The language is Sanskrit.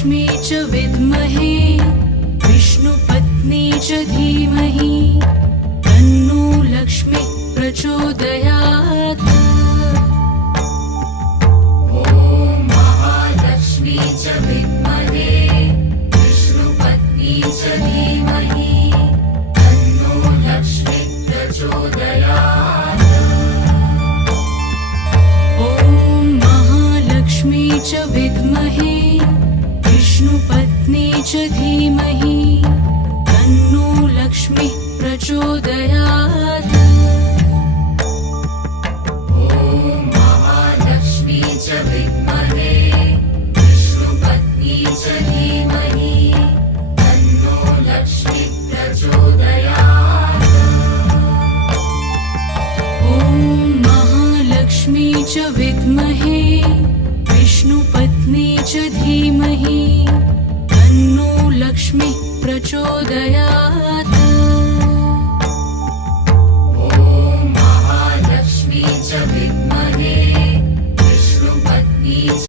महालक्ष्मी च विद्महे विष्णुपत्नी च धीमहि तन्नो लक्ष्मी प्रचोदयात्। ॐ महालक्ष्मी च विद्महे विष्णुपत्नी च धीमहि तन्नो लक्ष्मी प्रचोदयात्। ॐ महालक्ष्मी च विद्महे विष्णुपत्नी च धीमहि तन्नो लक्ष्मी प्रचोदयात्। ॐ महालक्ष्मी च विद्महे विष्णुपत्नी च धीमहि तन्नो लक्ष्मी प्रचोदयात्। ॐ महालक्ष्मी च विद्महे विष्णुपत्नी च धीमहि तन्नो लक्ष्मी प्रचोदयात्।